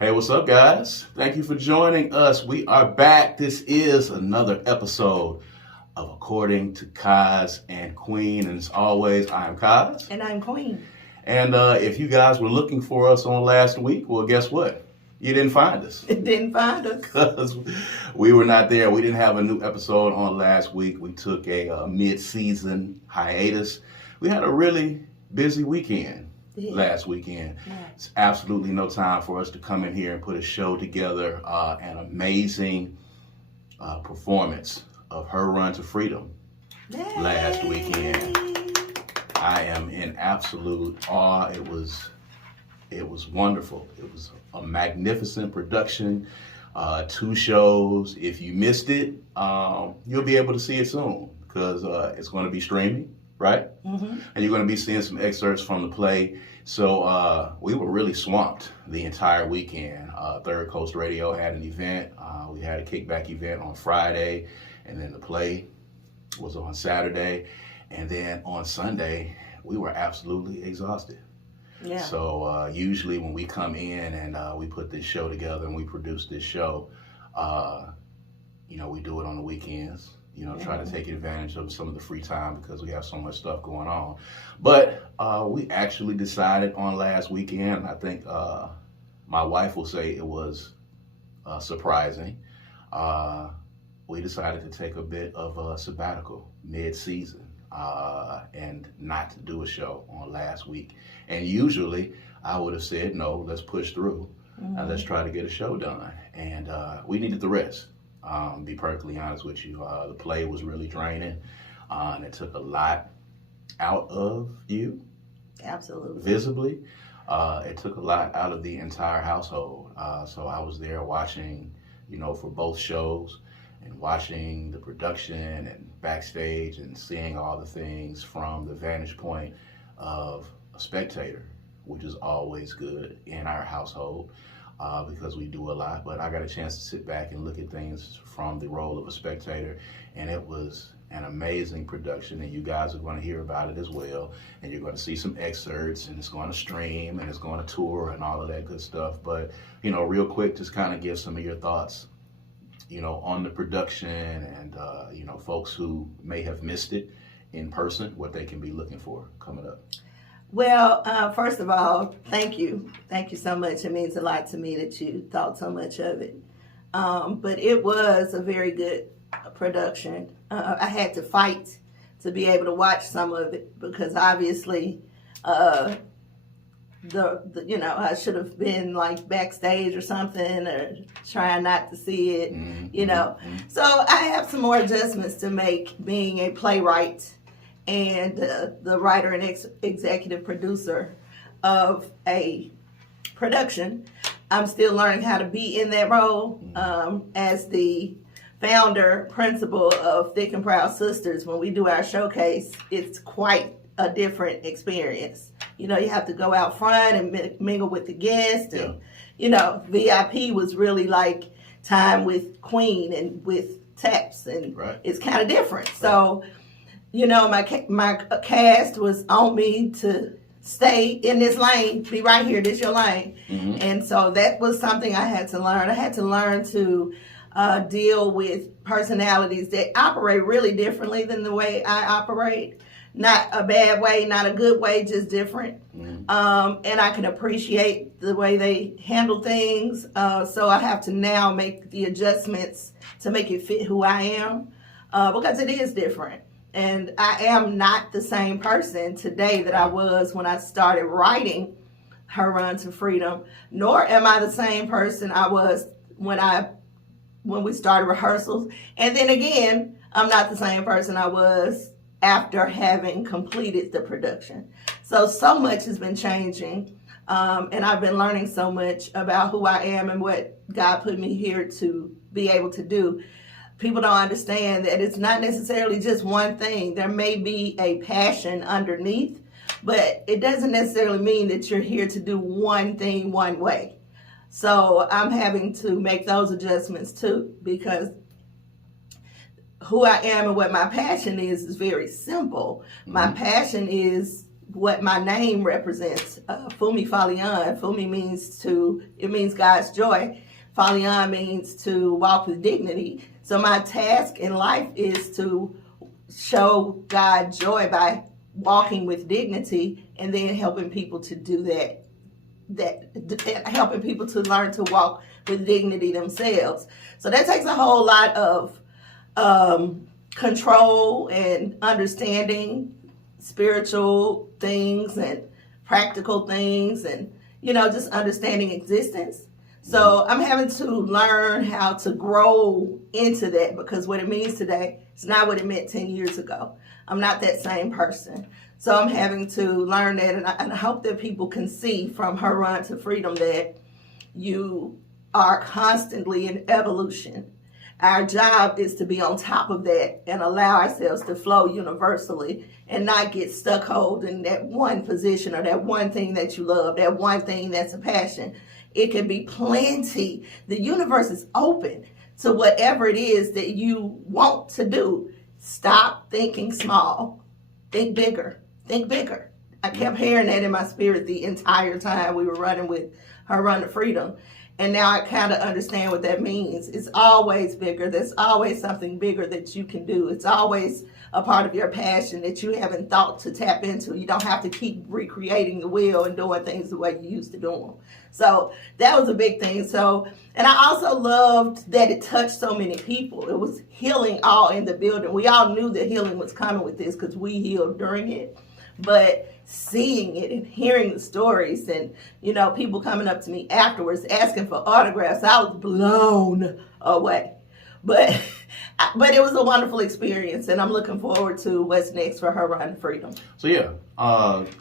Hey, what's up, guys? Thank you for joining us. We are back. This is another episode of According to Kaz and Queen. And as always, I'm Kaz. And I'm Queen. And if you guys were looking for us on last week, well, guess what? You didn't find us. It didn't find us. Because we were not there. We didn't have a new episode on last week. We took a mid-season hiatus. We had a really busy weekend. Last weekend. Yeah. It's absolutely no time for us to come in here and put a show together. An amazing performance of her run to freedom last weekend. I am in absolute awe. It was wonderful. It was a magnificent production. 2 shows. If you missed it, you'll be able to see it soon because it's going to be streaming. Right? Mm-hmm. And you're going to be seeing some excerpts from the play. So we were really swamped the entire weekend. Third Coast Radio had an event. We had a kickback event on Friday, and then the play was on Saturday. And then on Sunday, we were absolutely exhausted. Yeah. So usually when we come in and we put this show together and we produce this show, we do it on the weekends. Try to take advantage of some of the free time because we have so much stuff going on. But we actually decided on last weekend, I think my wife will say it was surprising, we decided to take a bit of a sabbatical mid-season and not to do a show on last week. And usually I would have said, no, let's push through and let's try to get a show done. And we needed the rest. Be perfectly honest with you, the play was really draining, and it took a lot out of you. Absolutely. Visibly. It took a lot out of the entire household. So I was there watching, for both shows and watching the production and backstage and seeing all the things from the vantage point of a spectator, which is always good in our household. Because we do a lot, but I got a chance to sit back and look at things from the role of a spectator, and it was an amazing production, and you guys are going to hear about it as well, and you're going to see some excerpts, and it's going to stream, and it's going to tour, and all of that good stuff. But, real quick, just kind of give some of your thoughts, on the production, and, folks who may have missed it in person, what they can be looking for coming up. Well, first of all, thank you. Thank you so much. It means a lot to me that you thought so much of it. But it was a very good production. I had to fight to be able to watch some of it because obviously, I should have been like backstage or something or trying not to see it, Mm-hmm. So I have some more adjustments to make being a playwright and the writer and executive producer of a production. I'm still learning how to be in that role as the founder, principal of Thick and Proud Sisters. When we do our showcase, it's quite a different experience. You have to go out front and mingle with the guests. And, VIP was really like time with Queen and with Taps, and It's kind of different. Right. So, my cast was on me to stay in this lane, be right here, this your lane. Mm-hmm. And so that was something I had to learn. I had to learn to deal with personalities that operate really differently than the way I operate. Not a bad way, not a good way, just different. Mm-hmm. And I can appreciate the way they handle things. So I have to now make the adjustments to make it fit who I am because it is different. And I am not the same person today that I was when I started writing Her Run to Freedom, nor am I the same person I was when we started rehearsals. And then again, I'm not the same person I was after having completed the production. So much has been changing, and I've been learning so much about who I am and what God put me here to be able to do. People don't understand that it's not necessarily just one thing. There may be a passion underneath, but it doesn't necessarily mean that you're here to do one thing one way. So I'm having to make those adjustments too, because who I am and what my passion is very simple. My passion is what my name represents. Fumi Falion. Fumi means God's joy. Falion means to walk with dignity. So my task in life is to show God joy by walking with dignity, and then helping people to do that, helping people to learn to walk with dignity themselves. So that takes a whole lot of control and understanding spiritual things and practical things, and just understanding existence. So I'm having to learn how to grow into that, because what it means today is not what it meant 10 years ago. I'm not that same person. So I'm having to learn that, and I hope that people can see from her run to freedom that you are constantly in evolution. Our job is to be on top of that and allow ourselves to flow universally and not get stuck hold in that one position or that one thing that you love, that one thing that's a passion. It can be plenty. The universe is open to whatever it is that you want to do. Stop thinking small. Think bigger. Think bigger. I kept hearing that in my spirit the entire time we were running with her run to freedom. And now I kind of understand what that means. It's always bigger. There's always something bigger that you can do. It's always a part of your passion that you haven't thought to tap into. You don't have to keep recreating the wheel and doing things the way you used to do them. So that was a big thing. So, and I also loved that it touched so many people. It was healing all in the building. We all knew that healing was coming with this because we healed during it. But seeing it and hearing the stories and, people coming up to me afterwards asking for autographs, I was blown away. But it was a wonderful experience, and I'm looking forward to what's next for her run to freedom. So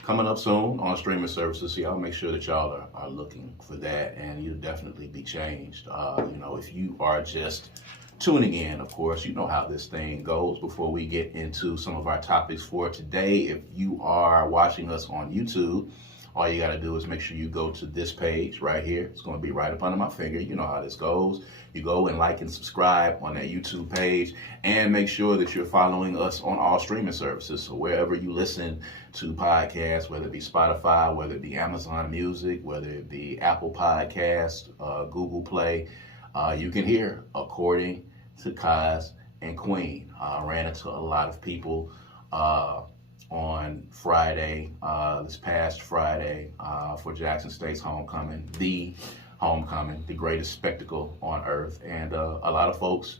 coming up soon on streaming services, so y'all make sure that y'all are looking for that, and you'll definitely be changed. If you are just tuning in, of course, you know how this thing goes. Before we get into some of our topics for today, if you are watching us on YouTube, all you got to do is make sure you go to this page right here. It's going to be right up under my finger. You know how this goes. You go and like and subscribe on that YouTube page, and make sure that you're following us on all streaming services. So wherever you listen to podcasts, whether it be Spotify, whether it be Amazon Music, whether it be Apple Podcasts, Google Play, you can hear According to Kaz and Queen. Ran into a lot of people on Friday, this past Friday, for Jackson State's homecoming, the greatest spectacle on earth. And a lot of folks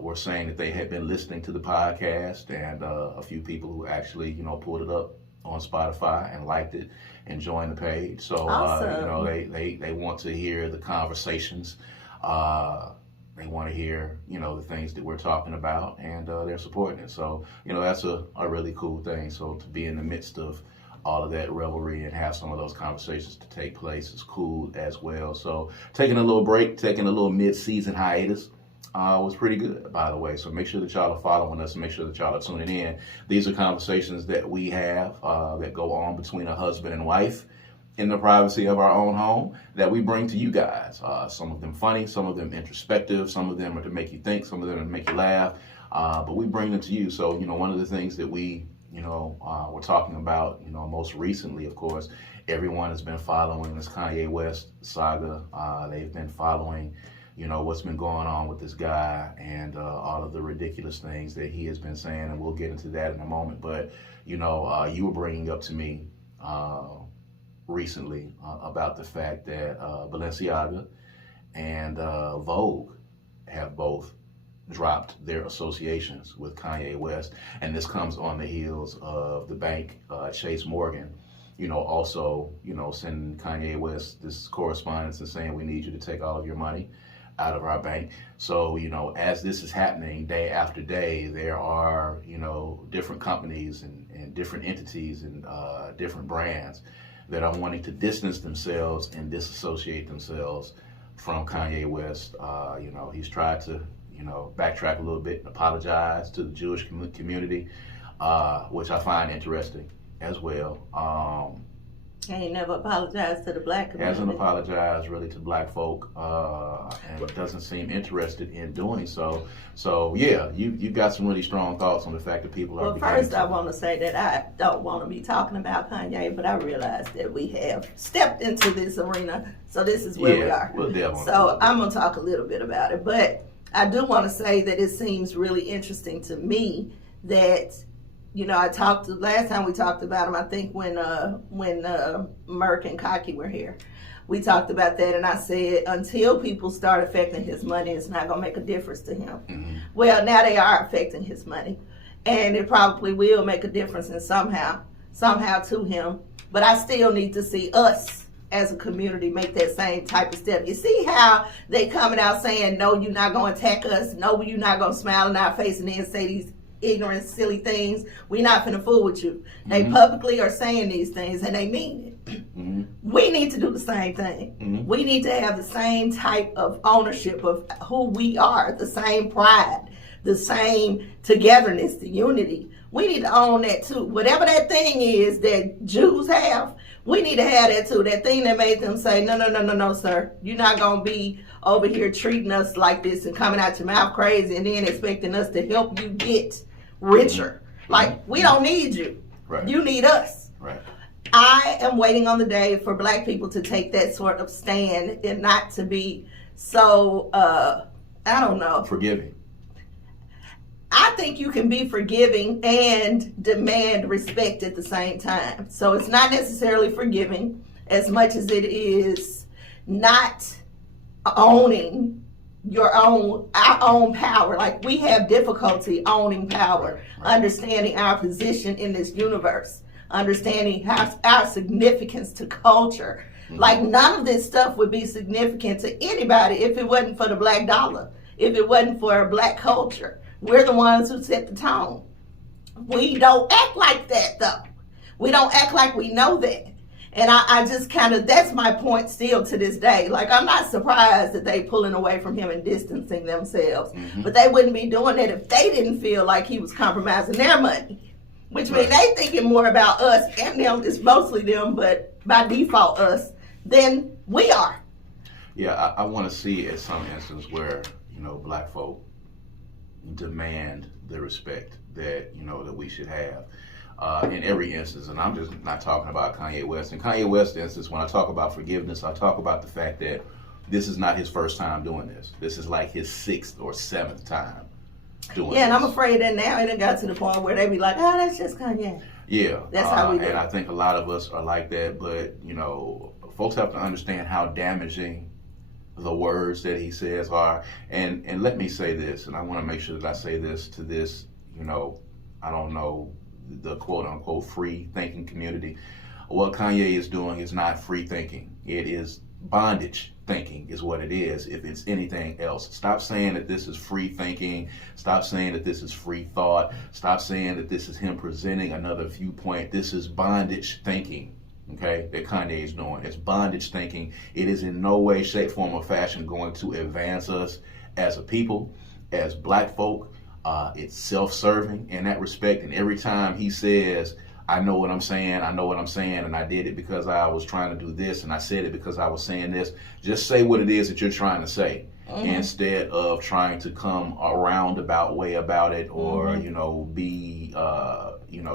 were saying that they had been listening to the podcast, and a few people who actually, pulled it up on Spotify and liked it and joined the page. So, awesome. They want to hear the conversations. They want to hear, the things that we're talking about, and they're supporting it. So, that's a really cool thing. So to be in the midst of all of that revelry and have some of those conversations to take place is cool as well. So taking a little break, taking a little mid-season hiatus was pretty good, by the way. So make sure that y'all are following us and make sure that y'all are tuning in. These are conversations that we have that go on between a husband and wife in the privacy of our own home that we bring to you guys. Some of them funny, some of them introspective, some of them are to make you think, some of them are to make you laugh, but we bring them to you. So, one of the things that we, we're talking about, most recently, of course, everyone has been following this Kanye West saga. They've been following, what's been going on with this guy and all of the ridiculous things that he has been saying, and we'll get into that in a moment. But, you were bringing up to me recently about the fact that Balenciaga and Vogue have both dropped their associations with Kanye West, and this comes on the heels of the bank Chase Morgan, also sending Kanye West this correspondence and saying we need you to take all of your money out of our bank. So as this is happening day after day, there are different companies and different entities and different brands that are wanting to distance themselves and disassociate themselves from Kanye West. He's tried to, backtrack a little bit and apologize to the Jewish community, which I find interesting as well. He ain't never apologized to the black community. Hasn't apologized really to black folk, and doesn't seem interested in doing so. So yeah, you got some really strong thoughts on the fact that people are. Well, first I want to say that I don't want to be talking about Kanye, but I realize that we have stepped into this arena, so this is where we are. We'll delve on so I'm gonna talk a little bit about it, but I do want to say that it seems really interesting to me that. I talked last time we talked about him. I think when Merck and Kanye were here, we talked about that, and I said until people start affecting his money, it's not gonna make a difference to him. Mm-hmm. Well, now they are affecting his money, and it probably will make a difference in somehow to him. But I still need to see us as a community make that same type of step. You see how they coming out saying, "No, you're not gonna attack us. No, you're not gonna smile in our face and then say these." Ignorant, silly things. We're not finna fool with you. Mm-hmm. They publicly are saying these things and they mean it. Mm-hmm. We need to do the same thing. Mm-hmm. We need to have the same type of ownership of who we are, the same pride, the same togetherness, the unity. We need to own that too. Whatever that thing is that Jews have, we need to have that too. That thing that made them say, no, sir. You're not going to be over here treating us like this and coming out your mouth crazy and then expecting us to help you get richer. Like, we don't need you. Right. You need us. Right. I am waiting on the day for black people to take that sort of stand and not to be so, I don't know. Forgiving. I think you can be forgiving and demand respect at the same time. So it's not necessarily forgiving as much as it is not owning our own power. Like, we have difficulty owning power, understanding our position in this universe, understanding our significance to culture. Mm-hmm. Like, none of this stuff would be significant to anybody if it wasn't for the black dollar, if it wasn't for black culture. We're the ones who set the tone. We don't act like that, though. We don't act like we know that. And I just that's my point still to this day. Like, I'm not surprised that they pulling away from him and distancing themselves. Mm-hmm. But they wouldn't be doing that if they didn't feel like he was compromising their money. Which means they thinking more about us and them. It's mostly them, but by default us, than we are. Yeah, I want to see at some instance where, black folk demand the respect that, that we should have. In every instance, and I'm just not talking about Kanye West. In Kanye West's instance, when I talk about forgiveness, I talk about the fact that this is not his first time doing this. This is like his 6th or 7th time doing this. Yeah, and I'm afraid that now it got to the point where they be like, oh, that's just Kanye. Yeah. That's how we do. And I think a lot of us are like that, but, folks have to understand how damaging the words that he says are. And let me say this, and I want to make sure that I say this to this, I don't know, the quote-unquote free thinking community. What Kanye is doing is not free thinking. It is bondage thinking is what it is, if it's anything else. Stop saying that this is free thinking. Stop saying that this is free thought. Stop saying that this is him presenting another viewpoint. This is bondage thinking, okay, that Kanye is doing. It's bondage thinking. It is in no way, shape, form, or fashion going to advance us as a people, as black folk. It's self-serving in that respect, and every time he says, I know what I'm saying, and I did it because I was trying to do this, and I said it because I was saying this, just say what it is that you're trying to say, instead of trying to come a roundabout way about it, or,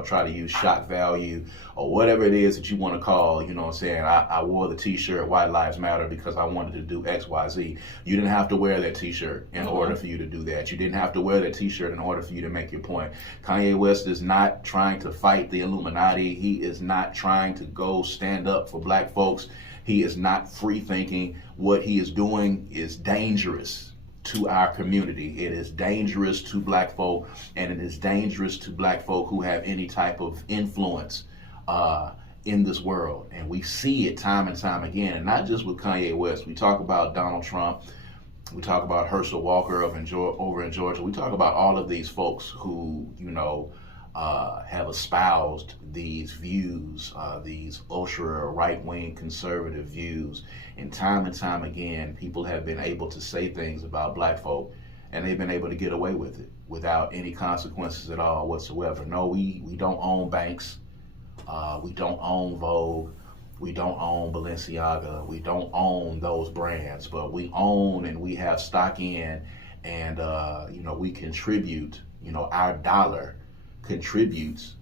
try to use shock value, or whatever it is that you want to call, saying, I wore the t-shirt, White Lives Matter, because I wanted to do X, Y, Z. You didn't have to wear that t-shirt in order for you to do that. You didn't have to wear that t-shirt in order for you to make your point. Kanye West is not trying to fight the Illuminati. He is not trying to go stand up for black folks. He is not free thinking. What he is doing is dangerous to our community. It is dangerous to black folk, and it is dangerous to black folk who have any type of influence in this world. And we see it time and time again, and not just with Kanye West. We talk about Donald Trump. We talk about Herschel Walker over in Georgia. We talk about all of these folks who, have espoused these views, these ultra right-wing conservative views. And time again, people have been able to say things about black folk, and they've been able to get away with it without any consequences at all whatsoever. No, we don't own banks. We don't own Vogue. We don't own Balenciaga. We don't own those brands, but we own and we have stock in, and we contribute. Our dollar contributes,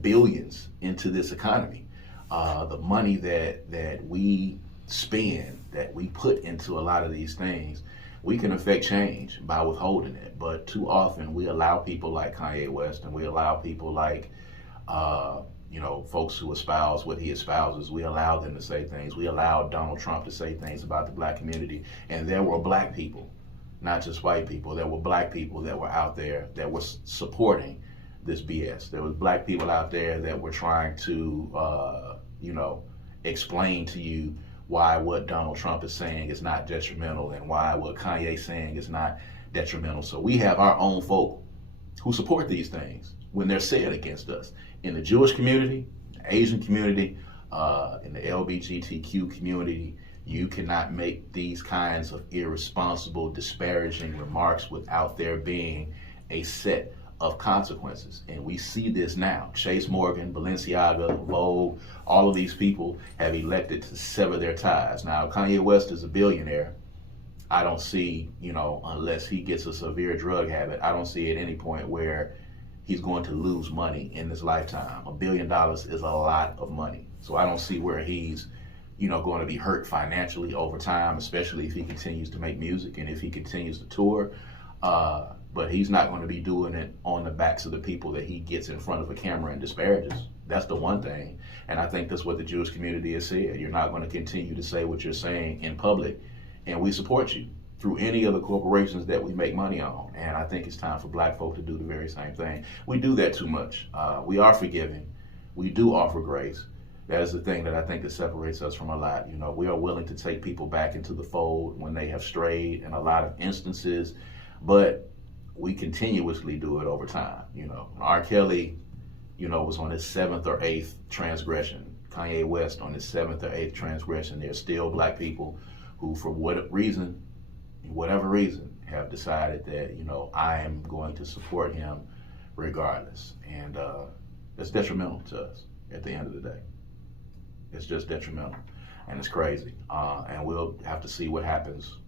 billions into this economy. The money that we spend, that we put into a lot of these things, we can affect change by withholding it. But too often we allow people like Kanye West, and we allow people like folks who espouse what he espouses, we allow them to say things. We allowed Donald Trump to say things about the black community. And there were black people, not just white people. There were black people that were out there that were supporting this BS. There was black people out there that were trying to, explain to you why what Donald Trump is saying is not detrimental and why what Kanye is saying is not detrimental. So we have our own folk who support these things when they're said against us. In the Jewish community, the Asian community, in the LGBTQ community, you cannot make these kinds of irresponsible, disparaging remarks without there being a set of consequences. And we see this now. Chase Morgan, Balenciaga, Vogue, all of these people have elected to sever their ties. Now, Kanye West is a billionaire. I don't see, unless he gets a severe drug habit, I don't see at any point where he's going to lose money in his lifetime. $1 billion is a lot of money. So I don't see where he's, going to be hurt financially over time, especially if he continues to make music and if he continues to tour. But he's not going to be doing it on the backs of the people that he gets in front of a camera and disparages. That's the one thing. And I think that's what the Jewish community has said. You're not going to continue to say what you're saying in public, and we support you through any of the corporations that we make money on. And I think it's time for black folk to do the very same thing. We do that too much. We are forgiving. We do offer grace. That is the thing that I think that separates us from a lot. We are willing to take people back into the fold when they have strayed in a lot of instances, but we continuously do it over time. R. Kelly, was on his 7th or 8th transgression. Kanye West on his 7th or 8th transgression. There's still black people who, for whatever reason, have decided that, I am going to support him regardless. And it's detrimental to us at the end of the day. It's just detrimental. And it's crazy. And we'll have to see what happens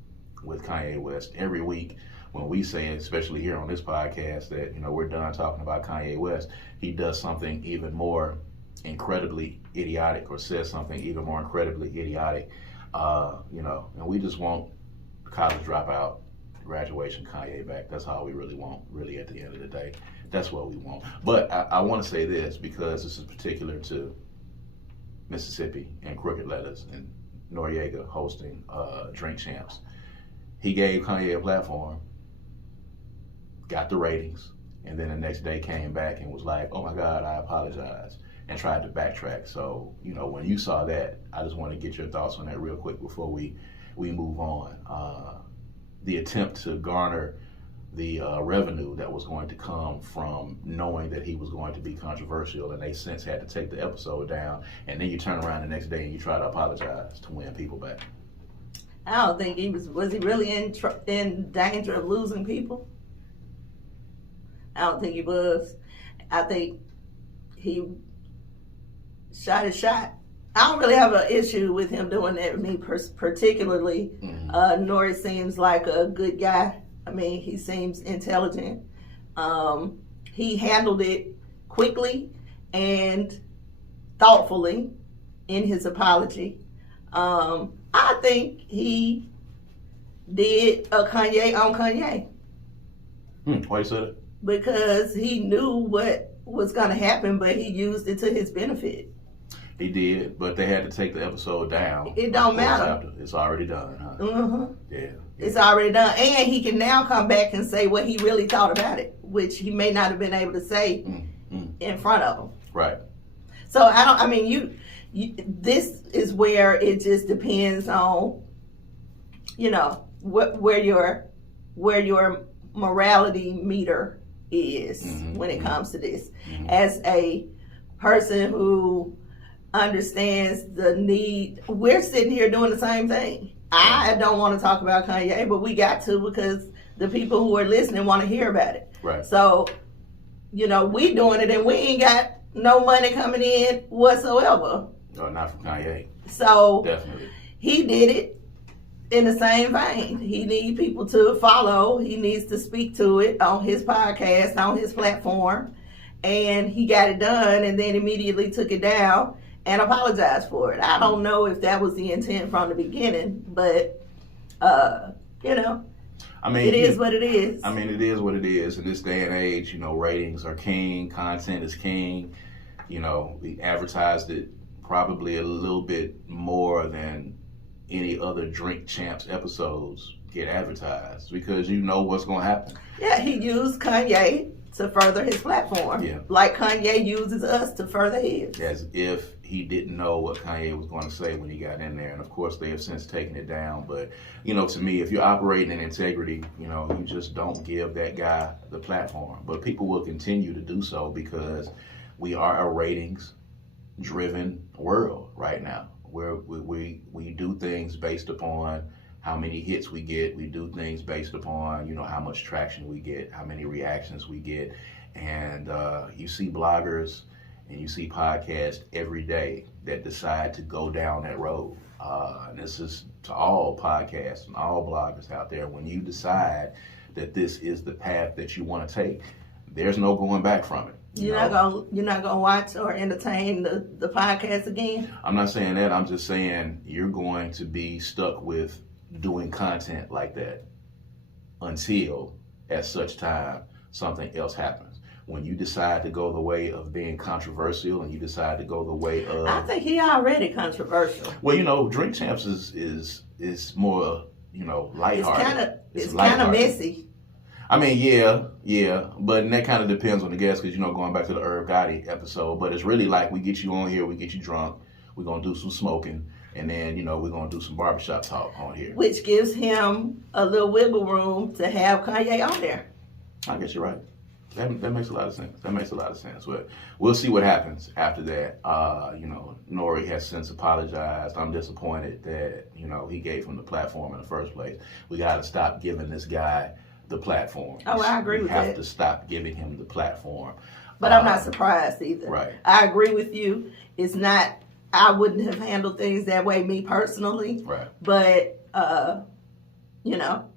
with Kanye West. Every week when we say, especially here on this podcast, that, we're done talking about Kanye West, he does something even more incredibly idiotic or says something even more incredibly idiotic. And we just want college dropout, graduation Kanye back. That's all we really want, really, at the end of the day. That's what we want. But I want to say this, because this is particular to Mississippi and Crooked Letters and Noriega hosting Drink Champs. He gave Kanye a platform, got the ratings, and then the next day came back and was like, oh my God, I apologize, and tried to backtrack. So, when you saw that, I just want to get your thoughts on that real quick before we move on. The attempt to garner the revenue that was going to come from knowing that he was going to be controversial, and they since had to take the episode down, and then you turn around the next day and you try to apologize to win people back. I don't think he was he really in danger of losing people? I don't think he was. I think he shot his shot. I don't really have an issue with him doing that, me particularly. Nori seems like a good guy. I mean, he seems intelligent. He handled it quickly and thoughtfully in his apology. I think he did a Kanye on Kanye. Why you say that? Because he knew what was going to happen, but he used it to his benefit. He did, but they had to take the episode down. It don't matter. It's already done, huh? Mm-hmm. Yeah. It's already done. And he can now come back and say what he really thought about it, which he may not have been able to say in front of him. Right. So this is where it just depends on, where your morality meter is when it comes to this. As a person who understands the need, we're sitting here doing the same thing. I don't want to talk about Kanye, but we got to, because the people who are listening want to hear about it. Right. So, we doing it, and we ain't got no money coming in whatsoever. No, not from Kanye. So Definitely. he did it in the same vein. He needs people to follow. He needs to speak to it on his podcast, on his platform. And he got it done and then immediately took it down and apologized for it. I don't know if that was the intent from the beginning, but, you know, I mean, it is what it is. I mean, it is what it is. In this day and age, you know, ratings are king, content is king. You know, we advertised it probably a little bit more than any other Drink Champs episodes get advertised because you know what's going to happen. Yeah, he used Kanye to further his platform. Yeah. Like Kanye uses us to further his. As if he didn't know what Kanye was going to say when he got in there. And of course, they have since taken it down. But, you know, to me, if you're operating in integrity, you know, you just don't give that guy the platform. But people will continue to do so because we are a ratings-driven world right now, where we do things based upon how many hits we get. We do things based upon, you know, how much traction we get, how many reactions we get. And you see bloggers and you see podcasts every day that decide to go down that road. And this is to all podcasts and all bloggers out there. When you decide that this is the path that you want to take, there's no going back from it. You're not gonna watch or entertain the podcast again? I'm not saying that. I'm just saying you're going to be stuck with doing content like that until at such time something else happens. When you decide to go the way of being controversial and you decide to go the way of... I think he already controversial. Well, you know, Drink Champs is more, you know, lighthearted. It's kind of messy. I mean, yeah, but that kind of depends on the guest because, you know, going back to the Irv Gotti episode, but it's really like we get you on here, we get you drunk, we're going to do some smoking, and then, you know, we're going to do some barbershop talk on here. Which gives him a little wiggle room to have Kanye on there. I guess you're right. That makes a lot of sense. But we'll see what happens after that. You know, Nori has since apologized. I'm disappointed that, you know, he gave him the platform in the first place. We got to stop giving this guy the platform. Oh, I agree with that. We have to stop giving him the platform. But I'm not surprised either. Right. I agree with you. It's not, I wouldn't have handled things that way, me personally. Right. But, you know.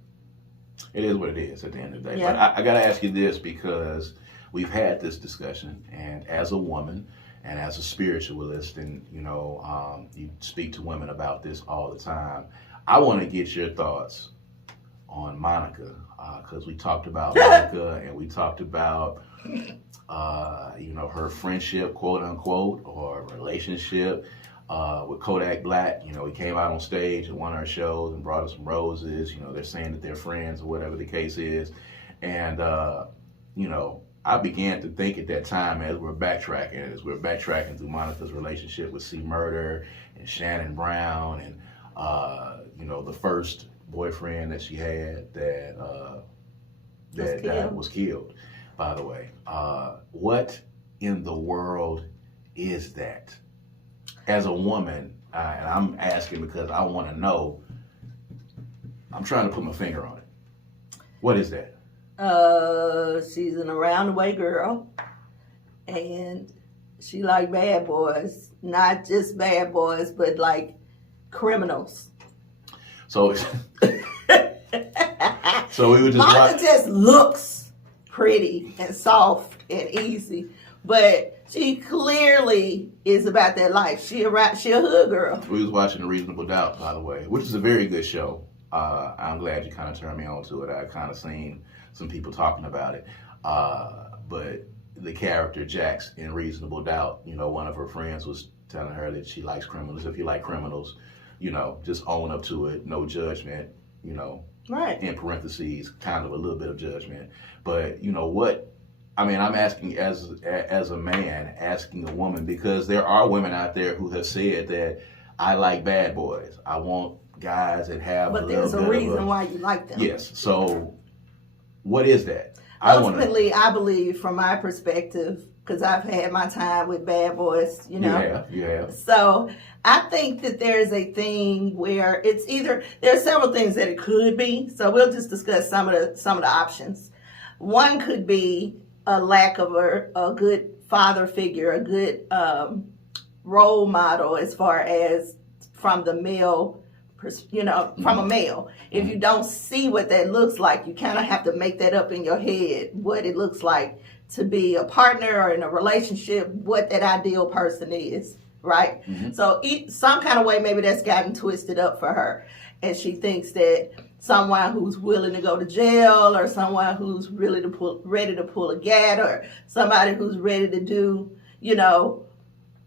It is what it is at the end of the day. Yeah. But I got to ask you this because we've had this discussion, and as a woman and as a spiritualist, and, you know, you speak to women about this all the time, I want to get your thoughts on Monica, because we talked about Monica and we talked about, you know, her friendship, quote unquote, or relationship with Kodak Black. You know, he came out on stage at one of her shows and brought her some roses. You know, they're saying that they're friends or whatever the case is. And, you know, I began to think at that time as we're backtracking through Monica's relationship with C. Murder and Shannon Brown and, you know, the first boyfriend that she had that was killed, by the way. What in the world is that? As a woman, and I'm asking because I want to know, I'm trying to put my finger on it. What is that? She's an around the way girl, and she like bad boys, not just bad boys, but like criminals. So, so we were just Monica just looks pretty and soft and easy, but she clearly is about that life. She a hood girl. We was watching The Reasonable Doubt, by the way, which is a very good show. I'm glad you kind of turned me on to it. I kind of seen some people talking about it. But the character Jax in Reasonable Doubt, you know, one of her friends was telling her that she likes criminals. If you like criminals, you know, just own up to it, no judgment, you know, right. In parentheses, kind of a little bit of judgment. But, you know, what, I mean, I'm asking as a man, asking a woman, because there are women out there who have said that I like bad boys. I want guys that have but there's a reason why you like them. Yes. So what is that? Ultimately, I believe from my perspective, because I've had my time with bad boys, you know. You have. So I think that there's a thing where it's either, there are several things that it could be. So we'll just discuss some of the options. One could be a lack of a good father figure, a good role model as far as from the male, from a male. If you don't see what that looks like, you kind of have to make that up in your head, what it looks like to be a partner or in a relationship, what that ideal person is, right? So some kind of way, maybe that's gotten twisted up for her. And she thinks that someone who's willing to go to jail, or someone who's ready to pull a gat, or somebody who's ready to do,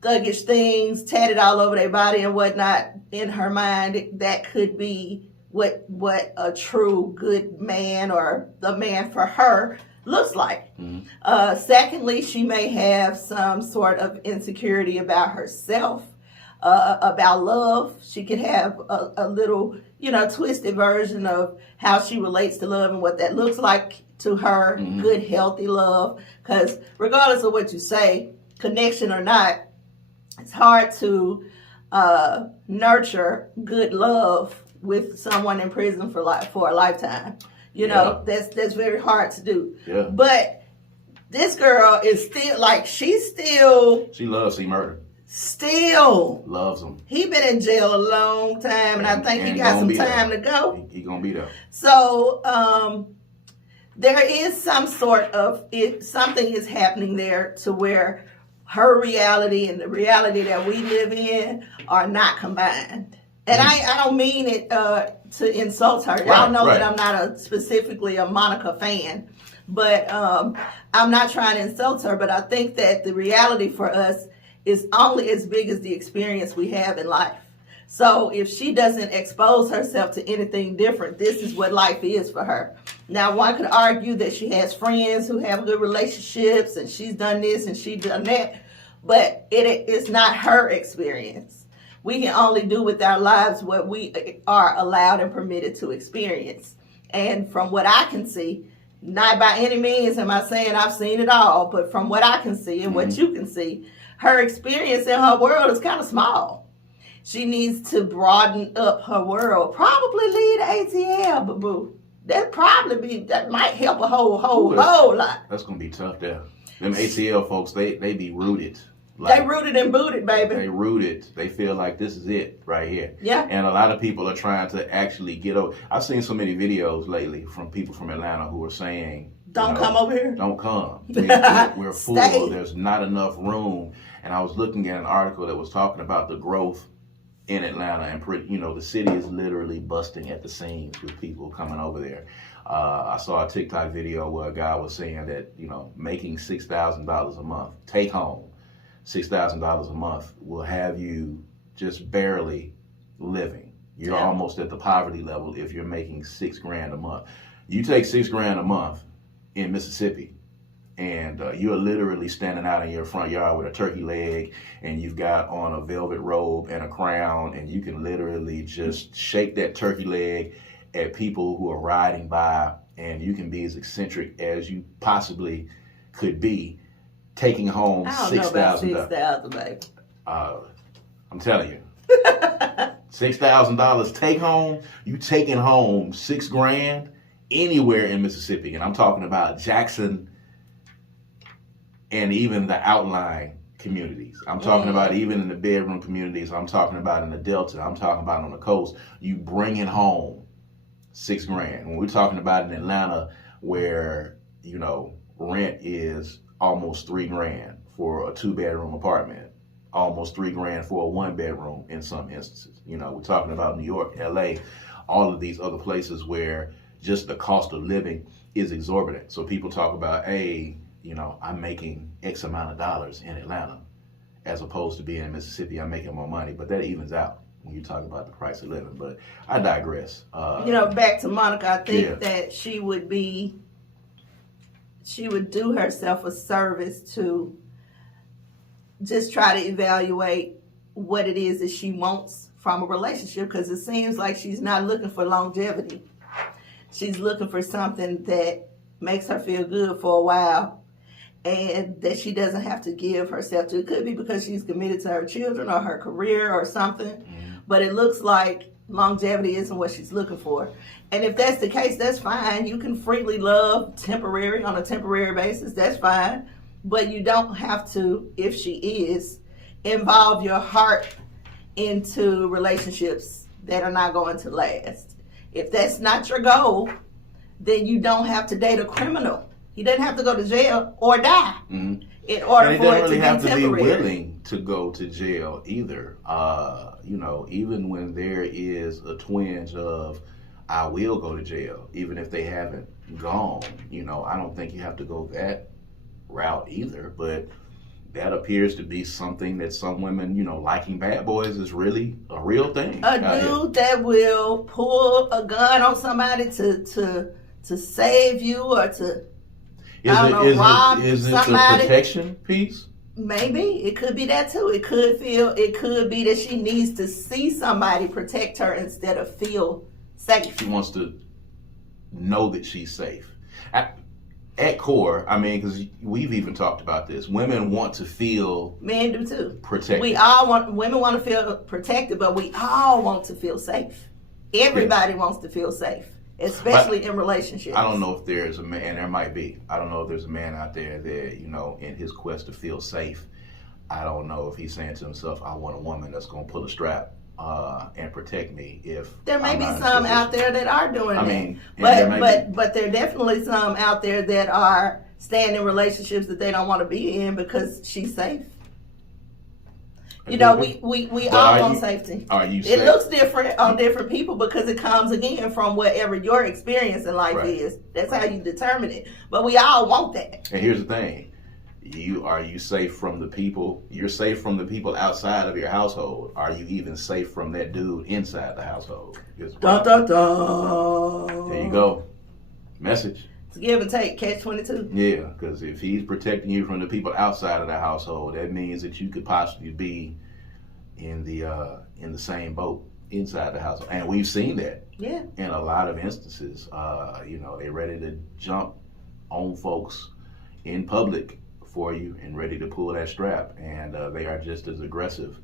thuggish things, tatted all over their body and whatnot, in her mind, that could be what a true good man, or the man for her, looks like. Secondly, she may have some sort of insecurity about herself, about love. She could have a little, twisted version of how she relates to love and what that looks like to her, good, healthy love. Because regardless of what you say, connection or not, it's hard to nurture good love with someone in prison for a lifetime. That's very hard to do. Yeah. But this girl is still she loves C. Murder. Still loves him. He been in jail a long time, and I think he got some time to go. He gonna be there. So there is some sort of something is happening there to where her reality and the reality that we live in are not combined. And I don't mean it to insult her. Y'all know that I'm not specifically a Monica fan, but I'm not trying to insult her. But I think that the reality for us is only as big as the experience we have in life. So if she doesn't expose herself to anything different, this is what life is for her. Now, one could argue that she has friends who have good relationships, and she's done this and she's done that, but it's not her experience. We can only do with our lives what we are allowed and permitted to experience. And from what I can see, not by any means am I saying I've seen it all, but from what I can see and what you can see, her experience in her world is kind of small. She needs to broaden up her world. Probably leave ATL, boo-boo. That might help a whole lot. That's gonna be tough there. Them ATL folks, they be rooted. They rooted and booted, baby. They rooted. They feel like this is it right here. Yeah. And a lot of people are trying to actually get over. I've seen so many videos lately from people from Atlanta who are saying, Don't come over here. Don't come. We're full. There's not enough room. And I was looking at an article that was talking about the growth in Atlanta, and the city is literally busting at the seams with people coming over there. I saw a TikTok video where a guy was saying that making $6,000 a month, take home $6,000 a month, will have you just barely living. You're almost at the poverty level if you're making $6,000 a month. You take $6,000 a month in Mississippi, and you're literally standing out in your front yard with a turkey leg, and you've got on a velvet robe and a crown, and you can literally just shake that turkey leg at people who are riding by, and you can be as eccentric as you possibly could be, taking home $6,000. $6,000, baby. I'm telling you, $6,000 take home. You taking home $6,000 anywhere in Mississippi, and I'm talking about Jackson and even the outlying communities. I'm talking about even in the bedroom communities. I'm talking about in the Delta. I'm talking about on the coast. You bringing home $6,000. When we're talking about in Atlanta, where rent is almost $3,000 for a 2-bedroom apartment, almost $3,000 for a 1-bedroom in some instances. We're talking about New York, LA, all of these other places where just the cost of living is exorbitant. So people talk about, hey, I'm making X amount of dollars in Atlanta as opposed to being in Mississippi. I'm making more money, but that evens out when you talk about the price of living. But I digress. Back to Monica, I think that she would do herself a service to just try to evaluate what it is that she wants from a relationship, because it seems like she's not looking for longevity. She's looking for something that makes her feel good for a while, and that she doesn't have to give herself to. It could be because she's committed to her children or her career or something, but it looks like longevity isn't what she's looking for. And if that's the case, that's fine. You can freely love on a temporary basis, that's fine. But you don't have to, if she is, involve your heart into relationships that are not going to last. If that's not your goal, then you don't have to date a criminal. He doesn't have to go to jail or die in order for it to be temporary. And he doesn't really have to be willing to go to jail either. Even when there is a twinge of, I will go to jail, even if they haven't gone. I don't think you have to go that route either. But that appears to be something that some women, liking bad boys is really a real thing. A dude that will pull a gun on somebody to save you or to rob somebody. Is it a protection piece? Maybe. It could be that too. It could be that she needs to see somebody protect her instead of feel safe. She wants to know that she's safe. At core, because we've even talked about this, women want to feel... Men do too. Protected. Women want to feel protected, but we all want to feel safe. Everybody wants to feel safe, especially in relationships. I don't know if there's a man, and there might be. I don't know if there's a man out there that, in his quest to feel safe, I don't know if he's saying to himself, I want a woman that's going to pull a strap and protect me. If there may be some out there that are doing that, but there are definitely some out there that are staying in relationships that they don't want to be in because she's safe. We all want safety. Are you safe? It looks different on different people because it comes again from whatever your experience in life is. That's how you determine it. But we all want that. And here's the thing. Are you safe from the people? You're safe from the people outside of your household. Are you even safe from that dude inside the household? Dun, dun, dun. There you go. Message. It's give and take, catch 22. Yeah, because if he's protecting you from the people outside of the household, that means that you could possibly be in the same boat inside the household. And we've seen that. Yeah. In a lot of instances. They're ready to jump on folks in public for you and ready to pull that strap, and they are just as aggressive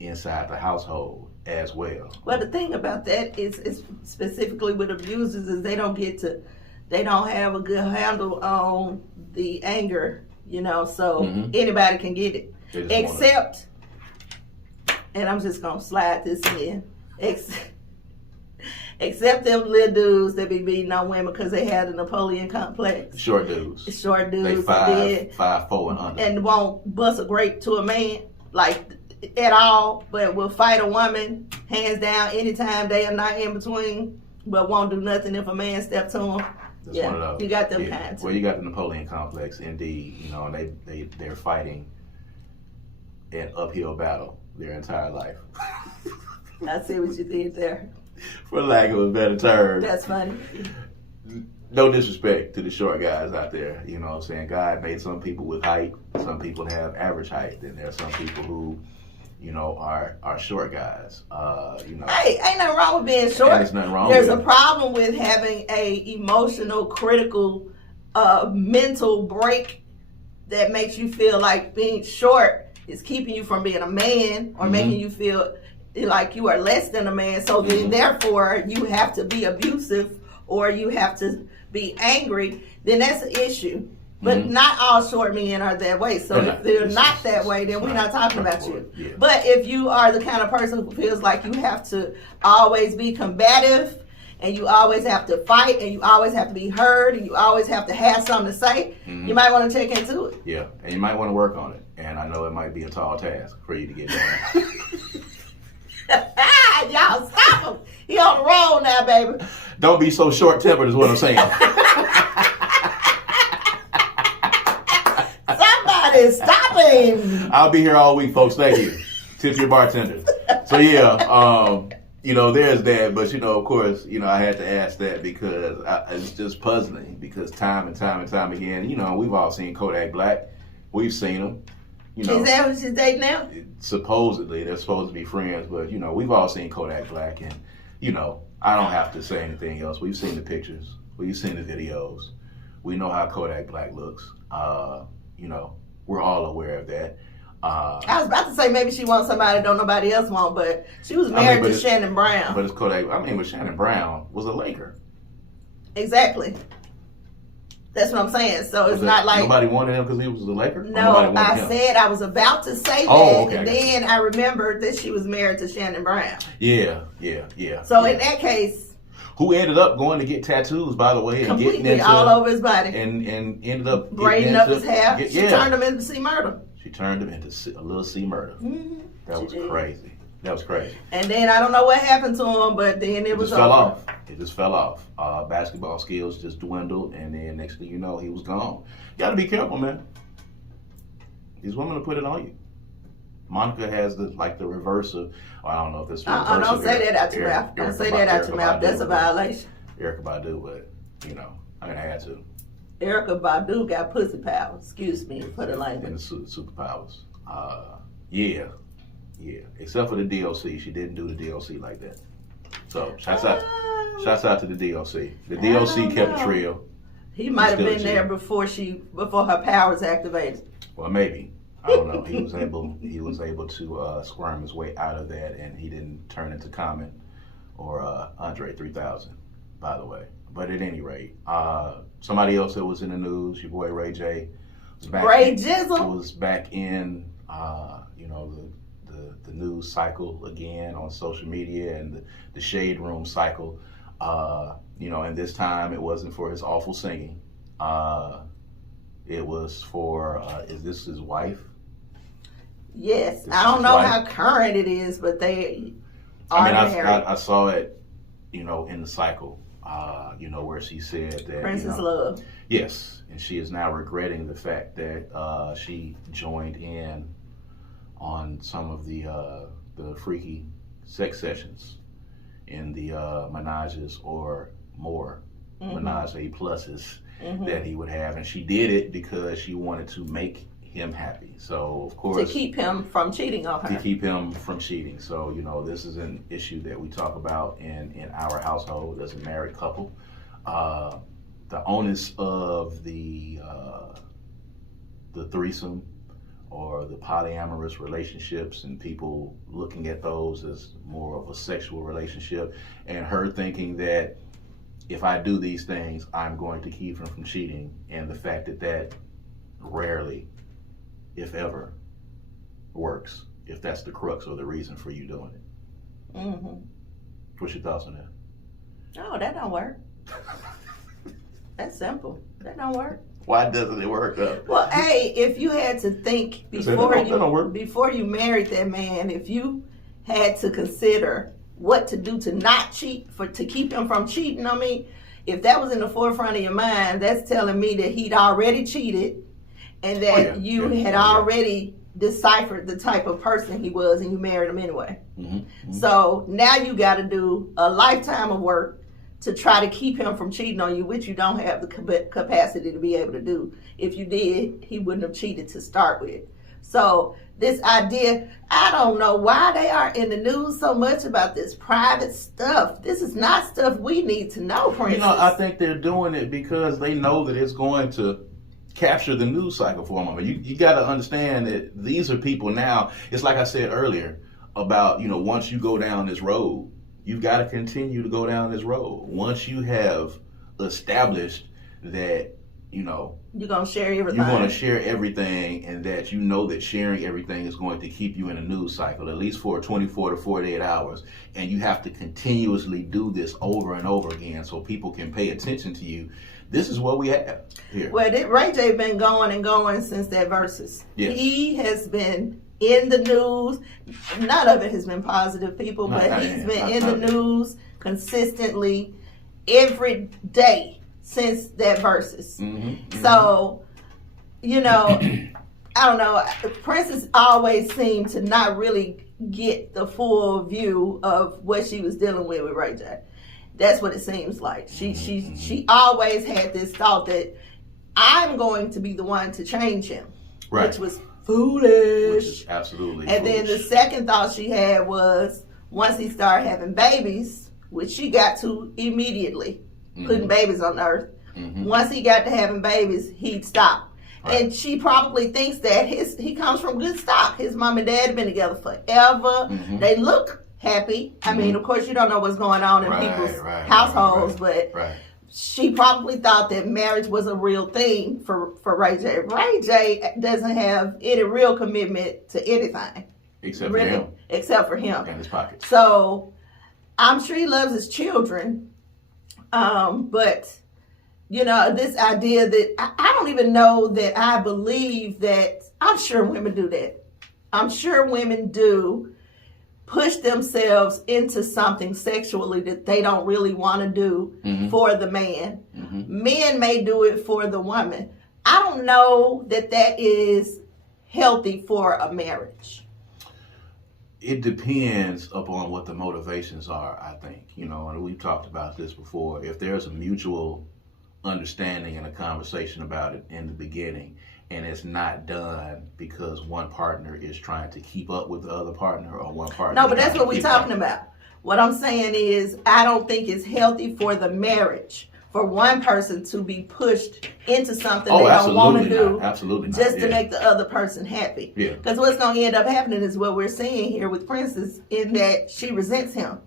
inside the household as well. Well, the thing about that is specifically with abusers is they don't have a good handle on the anger, so anybody can get it. Except, and I'm just gonna slide this in, except them little dudes that be beating on women because they had a Napoleon complex. Short dudes. They 5'4" and under. And won't bust a grape to a man, like, at all, but will fight a woman, hands down, anytime they are not in between, but won't do nothing if a man steps to them. That's one of those. You got them kind too. Well, you got the Napoleon complex, indeed. And they're fighting an uphill battle their entire life. I see what you did there. For lack of a better term. That's funny. No disrespect to the short guys out there. You know what I'm saying? God made some people with height. Some people have average height. Then there are some people who, are short guys. Hey, ain't nothing wrong with being short. There's nothing wrong There's with a problem with having a emotional, critical, mental break that makes you feel like being short is keeping you from being a man or making you feel like you are less than a man, so then therefore you have to be abusive or you have to be angry, then that's an issue. But not all short men are that way. So if they're not that way, then we're not talking about you. Yeah. But if you are the kind of person who feels like you have to always be combative and you always have to fight and you always have to be heard and you always have to have something to say, you might want to check into it. Yeah, and you might want to work on it. And I know it might be a tall task for you to get done. Y'all stop him. He on the roll now, baby. Don't be so short-tempered is what I'm saying. Somebody stop him. I'll be here all week, folks. Thank you. Tip your bartender. So, there's that. But, of course, I had to ask that because it's just puzzling because time and time again, we've all seen Kodak Black. We've seen him. Is that what she's dating now? Supposedly, they're supposed to be friends, but we've all seen Kodak Black, and I don't have to say anything else. We've seen the pictures, we've seen the videos, we know how Kodak Black looks. We're all aware of that. I was about to say maybe she wants somebody don't nobody else want, but she was married to Shannon Brown. But it's Kodak. But Shannon Brown was a Laker. Exactly. That's what I'm saying. So it's that, not like nobody wanted him because he was a Laker. No, I said I was about to say that, okay, and then I remembered that she was married to Shannon Brown. Yeah. So in that case, who ended up going to get tattoos, by the way, and completely getting into, all over his body, and ended up braiding up his hair. She turned him into C Murder. She turned him into a little C Murder. Mm-hmm. That was crazy. That was crazy. And then I don't know what happened to him, but then it was fell off. It just fell off. Basketball skills just dwindled, and then next thing you know, he was gone. You got to be careful, man. These women will put it on you. Monica has the reverse of. I don't know if it's. Don't say that out your mouth. Don't say that out your mouth. That's a violation. Erykah Badu, but I'm gonna have to. Erykah Badu got pussy power. Excuse me for the language. And the superpowers. Yeah. Except for the DLC, she didn't do the DLC like that. So shouts out to the DLC. The DLC kept it real. He might have been there before her powers activated. Well, maybe. I don't know. He was able to squirm his way out of that, and he didn't turn into Common or Andre 3000, by the way. But at any rate, somebody else that was in the news, your boy Ray J, was back in the news cycle again on social media and the shade room cycle. And this time it wasn't for his awful singing. It was for, is this his wife? Yes. I don't know how current it is, but they are married. I saw it, in the cycle, where she said that. Princess Love. Yes. And she is now regretting the fact that she joined in on some of the freaky sex sessions in the menages or more menage a pluses that he would have, and she did it because she wanted to make him happy. So of course, to keep him from cheating on her. So this is an issue that we talk about in our household as a married couple. The onus of the threesome or the polyamorous relationships and people looking at those as more of a sexual relationship, and her thinking that if I do these things, I'm going to keep him from cheating, and the fact that rarely, if ever, works, if that's the crux or the reason for you doing it. Mm-hmm. What's your thoughts on that? Oh, that don't work. That's simple. That don't work. Why doesn't it work though? Well, hey, if you had to think before you married that man, if you had to consider what to do to not cheat, to keep him from cheating on me, if that was in the forefront of your mind, that's telling me that he'd already cheated and that you had already deciphered the type of person he was and you married him anyway. Mm-hmm. Mm-hmm. So now you got to do a lifetime of work to try to keep him from cheating on you, which you don't have the capacity to be able to do. If you did, he wouldn't have cheated to start with. So this idea, I don't know why they are in the news so much about this private stuff. This is not stuff we need to know, Princess. I think they're doing it because they know that it's going to capture the news cycle for them. You got to understand that these are people now. It's like I said earlier about, once you go down this road, you've got to continue to go down this road. Once you have established that, you're going to share everything. You're going to share everything, and that that sharing everything is going to keep you in a news cycle, at least for 24 to 48 hours. And you have to continuously do this over and over again so people can pay attention to you. This is what we have here. Well, Ray J been going and going since that Versus. Yes. He has been in the news. None of it has been positive, people, but he's been in the news consistently every day since that Versus. Mm-hmm, mm-hmm. So, I don't know. Princess always seemed to not really get the full view of what she was dealing with Ray J. That's what it seems like. She always had this thought that I'm going to be the one to change him, right. Which was foolish. Which is absolutely and foolish. Then the second thought she had was once he started having babies, which she got to immediately, putting babies on earth. Mm-hmm. Once he got to having babies, he'd stop. Right. And she probably thinks that he comes from good stock. His mom and dad have been together forever. Mm-hmm. They look happy. I mean, of course, you don't know what's going on in people's households, but she probably thought that marriage was a real thing for Ray J. Ray J doesn't have any real commitment to anything. Except really, for him. Except for him. And his pockets. So I'm sure he loves his children. But, you know, this idea that I don't even know that I believe that, I'm sure women do that. I'm sure women do push themselves into something sexually that they don't really want to do for the man. Men may do it for the woman. I don't know that that is healthy for a marriage. It depends upon what the motivations are, I think. You know, and we've talked about this before. If there's a mutual understanding and a conversation about it in the beginning, and it's not done because one partner is trying to keep up with the other partner or one partner. No, but that's what we're talking about. What I'm saying is, I don't think it's healthy for the marriage for one person to be pushed into something they don't want to do, just to make the other person happy. Because what's going to end up happening is what we're seeing here with Princess, in that she resents him.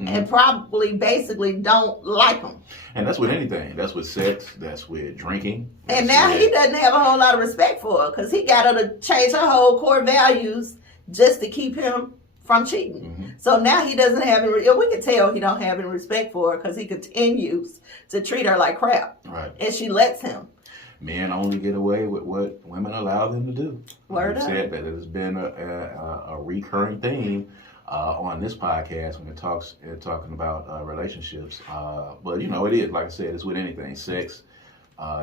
And probably basically don't like him. And that's with anything. That's with sex. That's with drinking. And now he doesn't have a whole lot of respect for her, because he got her to change her whole core values just to keep him from cheating. So now he doesn't have any, we can tell he don't have any respect for her, because he continues to treat her like crap. Right. And she lets him. Men only get away with what women allow them to do. Word up. Said that it has been a recurring theme on this podcast when it talking about relationships. But, you know, it is, like I said, it's with anything. Sex,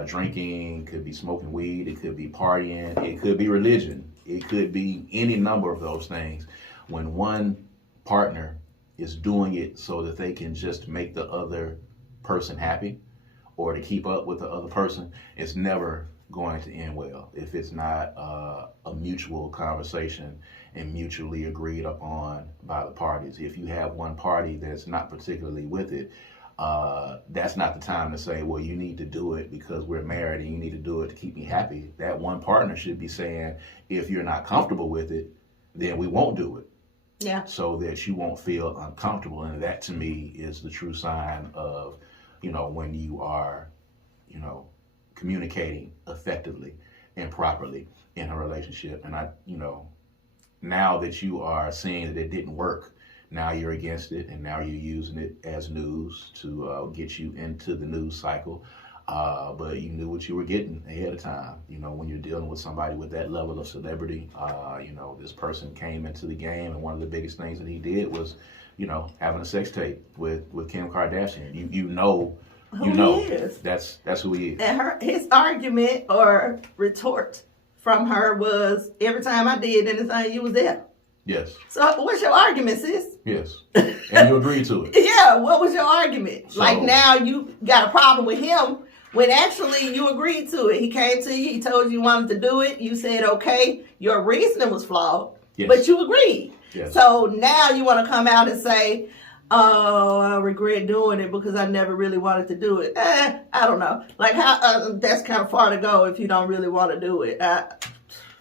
drinking, could be smoking weed, it could be partying, it could be religion, it could be any number of those things. When one partner is doing it so that they can just make the other person happy or to keep up with the other person, it's never going to end well if it's not a mutual conversation and mutually agreed upon by the parties. If you have one party that's not particularly with it, that's not the time to say, well, you need to do it because we're married and you need to do it to keep me happy. That one partner should be saying, if you're not comfortable with it, then we won't do it. Yeah. So that you won't feel uncomfortable. And that, to me, is the true sign of, you know, when you are, you know, communicating effectively and properly in a relationship. And now that you are seeing that it didn't work, now you're against it, and now you're using it as news to get you into the news cycle. But you knew what you were getting ahead of time. You know, when you're dealing with somebody with that level of celebrity, this person came into the game, and one of the biggest things that he did was, you know, having a sex tape with Kim Kardashian. You know Who he is. That's who he is. And his argument or retort from her was, every time I did anything, you was there. Yes. So what's your argument, sis? Yes. And you agreed to it. Yeah, what was your argument? So, like, now you got a problem with him when actually you agreed to it. He came to you, he told you wanted to do it, you said okay, your reasoning was flawed, but you agreed. Yes. So now you want to come out and say, oh, I regret doing it because I never really wanted to do it. I don't know. Like, how that's kind of far to go if you don't really want to do it.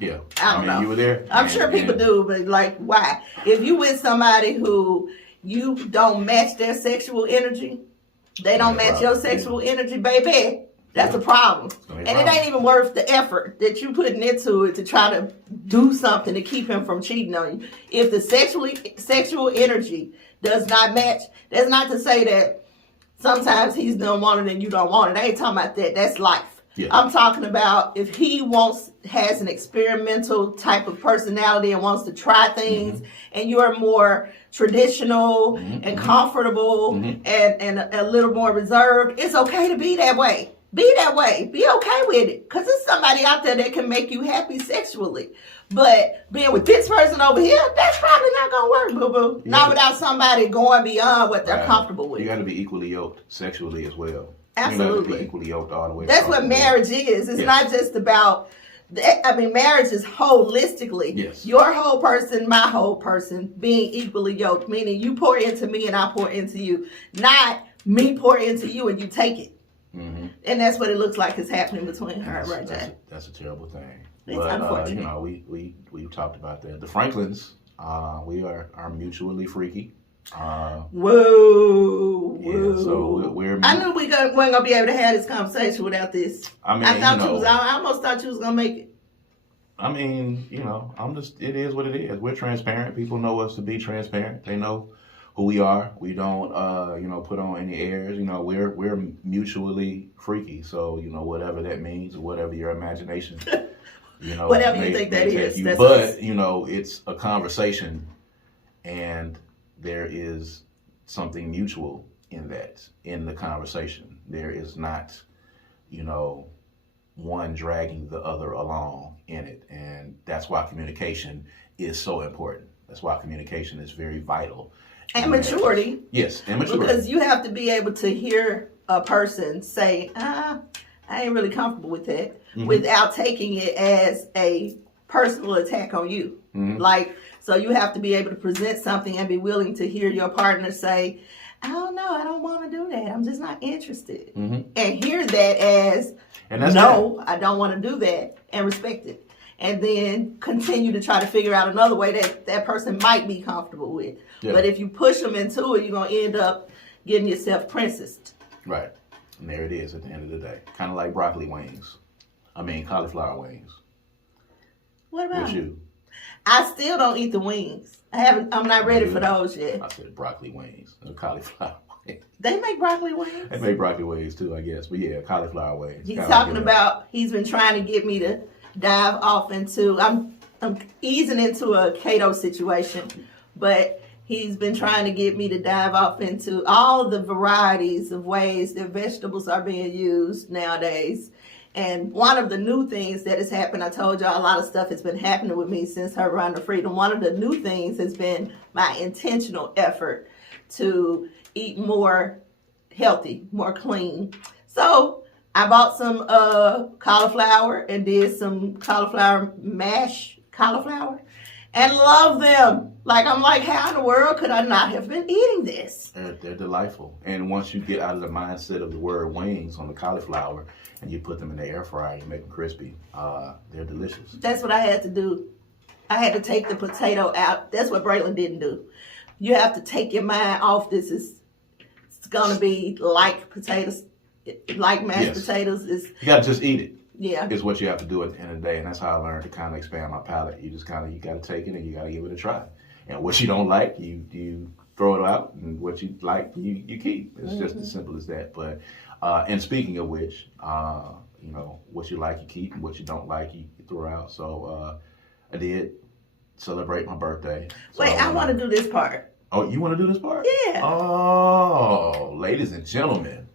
Yeah. I don't know. You were there. I'm sure people do, but like, why? If you with somebody who you don't match their sexual energy, they don't match your sexual energy, baby, that's a problem. And it ain't even worth the effort that you putting into it to try to do something to keep him from cheating on you. If the sexual energy does not match, that's not to say that sometimes he's don't want it and you don't want it. I ain't talking about that. That's life. Yeah. I'm talking about if he has an experimental type of personality and wants to try things, and you're more traditional and comfortable and a little more reserved, it's okay to be that way. Be that way. Be okay with it. Because there's somebody out there that can make you happy sexually. But being with this person over here, that's probably not going to work, boo-boo. Not without somebody going beyond what they're comfortable with. You got to be equally yoked sexually as well. Absolutely. You got to be equally yoked all the way. That's what marriage is. It's not just about, marriage is holistically. Yes. Your whole person, my whole person, being equally yoked. Meaning you pour into me and I pour into you. Not me pour into you and you take it. And that's what it looks like is happening between her and Ray J. That's a terrible thing. It's unfortunate. We've talked about that. The Franklins, we are mutually freaky. Whoa. So we're. I knew we weren't gonna be able to have this conversation without this. I mean, I almost thought you was gonna make it. I mean, it is what it is. We're transparent. People know us to be transparent. They know who we are. We don't, put on any airs. We're mutually freaky. So, whatever that means, or whatever your imagination, whatever you think that is. But, it's a conversation, and there is something mutual in the conversation. There is not, one dragging the other along in it. And that's why communication is so important. That's why communication is very vital. And maturity. Yes, and maturity. Because you have to be able to hear a person say, I ain't really comfortable with that, without taking it as a personal attack on you. So you have to be able to present something and be willing to hear your partner say, I don't know, I don't want to do that. I'm just not interested. And hear that as, I don't want to do that, and respect it. And then continue to try to figure out another way that person might be comfortable with. Yeah. But if you push them into it, you're going to end up getting yourself princessed. Right. And there it is at the end of the day. Kind of like cauliflower wings. What about you? I still don't eat the wings. I'm not ready for those yet. I said broccoli wings. Cauliflower wings. They make broccoli wings? They make broccoli wings too, I guess. But yeah, cauliflower wings. He's talking about, he's been trying to get me to dive off into, I'm easing into a keto situation, but he's been trying to get me to dive off into all the varieties of ways that vegetables are being used nowadays. And one of the new things that has happened, I told y'all a lot of stuff has been happening with me since her Run to Freedom. One of the new things has been my intentional effort to eat more healthy, more clean. So I bought some cauliflower and did some mashed cauliflower and love them. I'm like, how in the world could I not have been eating this? They're delightful. And once you get out of the mindset of the word wings on the cauliflower and you put them in the air fryer and make them crispy, they're delicious. That's what I had to do. I had to take the potato out. That's what Braylon didn't do. You have to take your mind off this. It's going to be like potatoes, like mashed potatoes. You got to just eat it. Yeah. Is what you have to do at the end of the day. And that's how I learned to kind of expand my palate. You just you got to take it and you got to give it a try. And what you don't like, you throw it out. And what you like, you keep. It's just as simple as that. But, and speaking of which, what you like, you keep. And what you don't like, you throw out. So I did celebrate my birthday. So, wait, I want to do this part. Oh, you want to do this part? Yeah. Oh, ladies and gentlemen.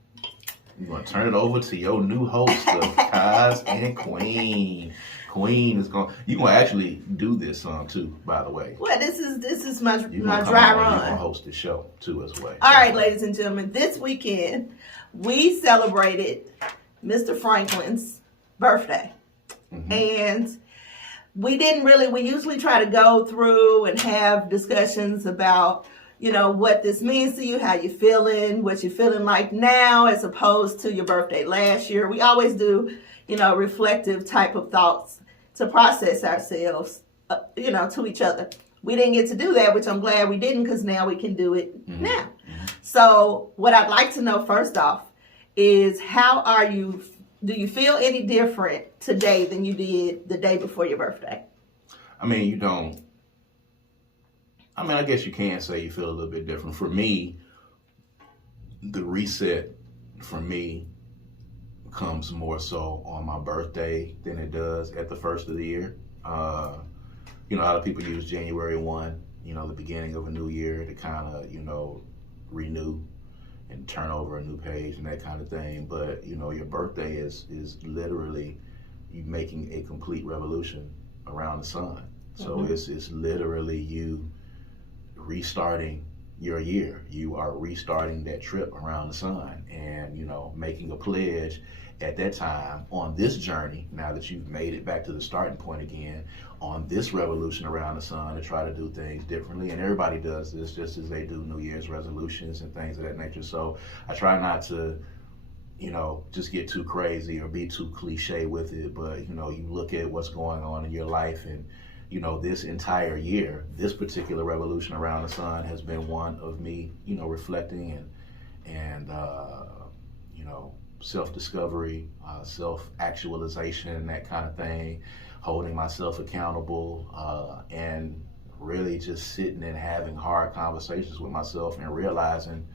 You're going to turn it over to your new host of Kaz and Queen. Queen is going to actually do this song too, by the way. Well, this is my dry run. You're going to host the show too as well. All right, ladies and gentlemen, this weekend we celebrated Mr. Franklin's birthday. And we usually try to go through and have discussions about what this means to you, how you're feeling, what you're feeling like now as opposed to your birthday last year. We always do, reflective type of thoughts to process ourselves, to each other. We didn't get to do that, which I'm glad we didn't, because now we can do it now. So what I'd like to know first off is do you feel any different today than you did the day before your birthday? I mean, you don't. I guess you can say you feel a little bit different. For me, the reset for me comes more so on my birthday than it does at the first of the year. A lot of people use January 1, the beginning of a new year to kind of, renew and turn over a new page and that kind of thing. But, your birthday is literally you making a complete revolution around the sun. So it's literally you restarting your year. You are restarting that trip around the sun and, making a pledge at that time on this journey, now that you've made it back to the starting point again, on this revolution around the sun to try to do things differently. And everybody does this just as they do New Year's resolutions and things of that nature. So I try not to, just get too crazy or be too cliche with it. But, you look at what's going on in your life and, this entire year, this particular revolution around the sun has been one of me, reflecting and self-discovery, self-actualization, that kind of thing, holding myself accountable, and really just sitting and having hard conversations with myself and realizing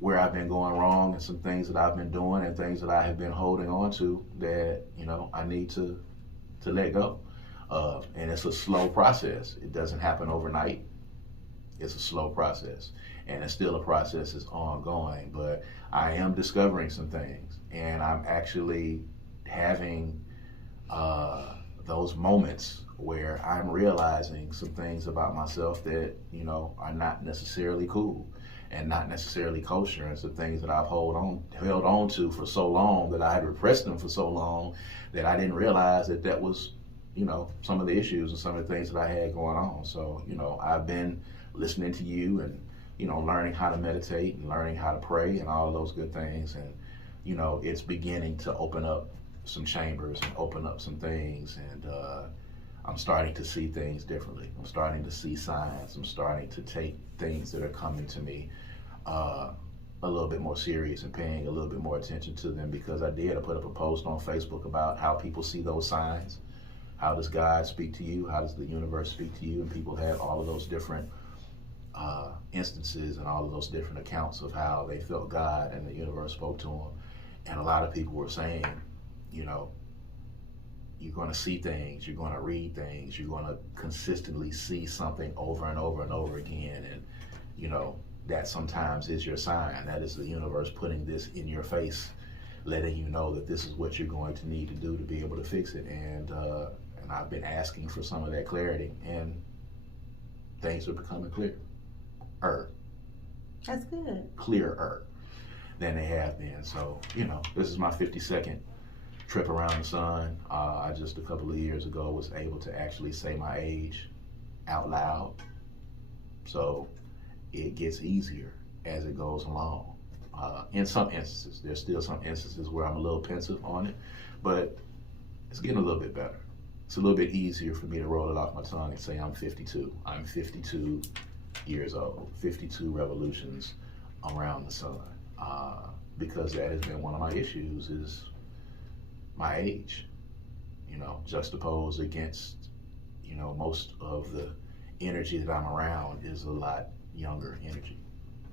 where I've been going wrong and some things that I've been doing and things that I have been holding on to that, I need to let go. And it's a slow process. It doesn't happen overnight. It's a slow process. And it's still a process that's ongoing. But I am discovering some things. And I'm actually having those moments where I'm realizing some things about myself that, are not necessarily cool and not necessarily kosher, and some things that I've held on to for so long, that I had repressed them for so long, that I didn't realize that was, some of the issues and some of the things that I had going on. So, I've been listening to you and, learning how to meditate and learning how to pray and all of those good things. And, it's beginning to open up some chambers and open up some things. And I'm starting to see things differently. I'm starting to see signs. I'm starting to take things that are coming to me a little bit more serious and paying a little bit more attention to them, because I put up a post on Facebook about how people see those signs. How does God speak to you? How does the universe speak to you? And people have all of those different instances and all of those different accounts of how they felt God and the universe spoke to them. And a lot of people were saying, you're going to see things, you're going to read things, you're going to consistently see something over and over and over again. And, that sometimes is your sign. That is the universe putting this in your face, letting you know that this is what you're going to need to do to be able to fix it. And I've been asking for some of that clarity, and things are becoming clearer. That's good. Clearer than they have been. So, this is my 52nd trip around the sun. I just a couple of years ago was able to actually say my age out loud. So it gets easier as it goes along. In some instances, there's still some instances where I'm a little pensive on it, but it's getting a little bit better. It's a little bit easier for me to roll it off my tongue and say I'm 52. I'm 52 years old, 52 revolutions around the sun, because that has been one of my issues, is my age, juxtaposed against, most of the energy that I'm around is a lot younger energy